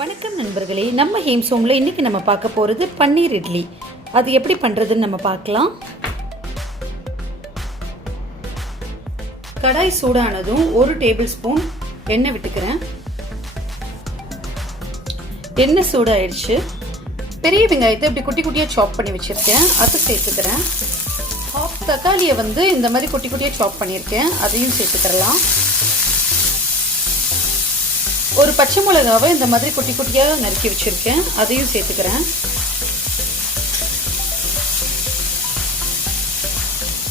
வணக்கம் நண்பர்களே, நம்ம ஹேம்சோமில் இன்றைக்கி நம்ம பார்க்க போகிறது பன்னீர் இட்லி. அது எப்படி பண்ணுறதுன்னு நம்ம பார்க்கலாம். கடாய் சூடானதும் 1 டேபிள் ஸ்பூன் எண்ணெய் விட்டுக்கிறேன். எண்ணெய் சூடாயிடுச்சு. பெரிய வெங்காயத்தை இப்படி குட்டி குட்டியாக சாப் பண்ணி வச்சுருக்கேன், அதை சேர்த்துக்கிறேன். ஹாஃப் தக்காளியை இந்த மாதிரி குட்டி குட்டியாக சாப் பண்ணியிருக்கேன், அதையும் சேர்த்துக்கிறலாம். ஒரு பச்சை மிளகாவை இந்த மாதிரி குட்டி குட்டியாக நறுக்கி வச்சுருக்கேன், அதையும் சேர்த்துக்கிறேன்.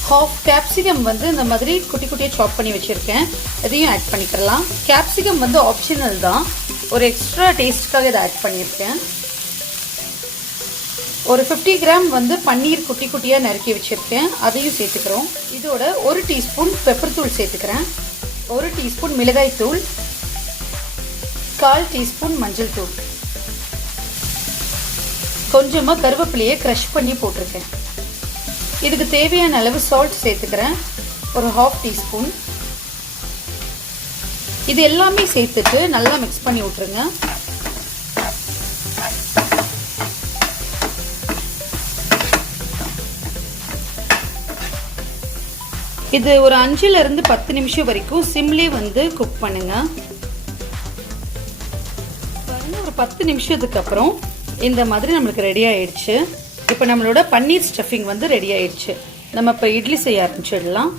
ஹாஃப் கேப்சிகம் இந்த மாதிரி குட்டி குட்டியாக சாப் பண்ணி வச்சுருக்கேன், அதையும் ஆட் பண்ணிக்கலாம். கேப்சிகம் ஆப்ஷனல் தான், ஒரு எக்ஸ்ட்ரா டேஸ்ட்டுக்காக இதை ஆட் பண்ணியிருக்கேன். ஒரு 50 கிராம் பன்னீர் குட்டி குட்டியாக நறுக்கி வச்சுருக்கேன், அதையும் சேர்த்துக்கிறோம். இதோட 1 டீஸ்பூன் பெப்பர் தூள் சேர்த்துக்கிறேன், 1 டீஸ்பூன் மிளகாய் தூள், 1/4 டீஸ்பூன் மஞ்சள் தூள், கொஞ்சமாக கருவேப்பிலையை க்ரஷ் பண்ணி போட்டிருக்கேன். இதுக்கு தேவையான அளவு சால்ட் சேர்த்துக்கிறேன், ஒரு 1/2 டீஸ்பூன். இது எல்லாமே சேர்த்துட்டு நல்லா மிக்ஸ் பண்ணி விட்டுருங்க. இது ஒரு 5லிருந்து 10 நிமிஷம் வரைக்கும் சிம்லேயே குக் பண்ணுங்க. ஒரு 10 நிமிஷத்துக்கு அப்புறம் இந்த மாதிரி நம்மளுக்கு ரெடி ஆயிடுச்சு. இப்போ நம்மளோட பன்னீர் ஸ்டஃபிங் ரெடி ஆயிடுச்சு. நம்ம இப்போ இட்லி செய்ய ஆரம்பிச்சிடலாம்.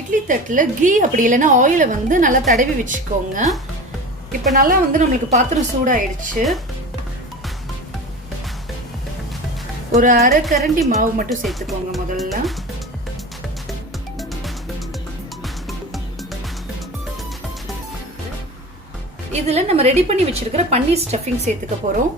இட்லி தட்டில் கீ அப்படி இல்லைன்னா ஆயிலை நல்லா தடவி வச்சுக்கோங்க. இப்போ நல்லா நம்மளுக்கு பாத்திரம் சூடாயிடுச்சு. ஒரு 1/2 கரண்டி மாவு மட்டும் சேர்த்துக்கோங்க. முதல்ல இதுல நம்ம ரெடி பண்ணி வச்சிருக்கிற பன்னீர் ஸ்டஃபிங் சேர்த்துக்க போறோம்.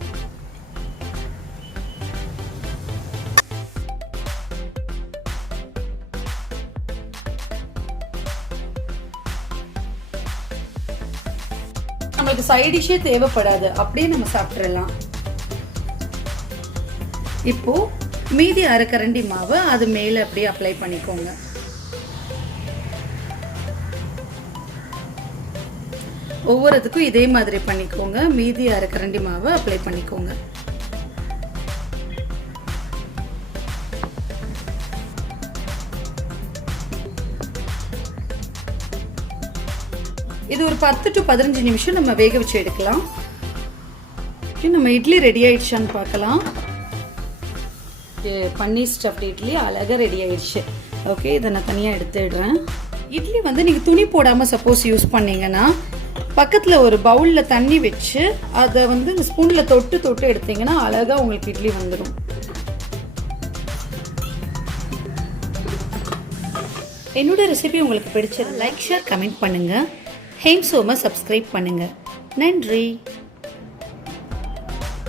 நமக்கு சைட் டிஷ்ஷே தேவைப்படாது, அப்படியே நம்ம சாப்பிட்டுறலாம். இப்போ மீதி 1/2 கரண்டி மாவை அது மேல அப்படியே அப்ளை பண்ணிக்கோங்க. ஒவ்வொருத்துக்கும் இதே மாதிரி பண்ணிக்கோங்க. மீதி 1/2 கரண்டி மாவை அப்ளை பண்ணிக்கோங்க. இது ஒரு 10 to 15 நிமிஷம் நம்ம வேக வச்சு எடுக்கலாம். நம்ம இட்லி ரெடி ஆயிடுச்சான்னு பார்க்கலாம். பன்னீர் ஸ்டஃப்ட் இட்லி அழகா ரெடி ஆயிடுச்சு. ஓகே, இதை நான் தனியாக எடுத்துடுறேன். இட்லி நீங்கள் துணி போடாமல் சப்போஸ் யூஸ் பண்ணீங்கன்னா பக்கத்தில் ஒரு பவுலில் தண்ணி வச்சு அதை இந்த ஸ்பூனில் தொட்டு தொட்டு எடுத்தீங்கன்னா அழகாக உங்களுக்கு இட்லி வந்துடும். என்னோட ரெசிபி உங்களுக்கு பிடிச்சது லைக், ஷேர், கமெண்ட் பண்ணுங்கள். ஹேம்சோமை சப்ஸ்கிரைப் பண்ணுங்கள். நன்றி.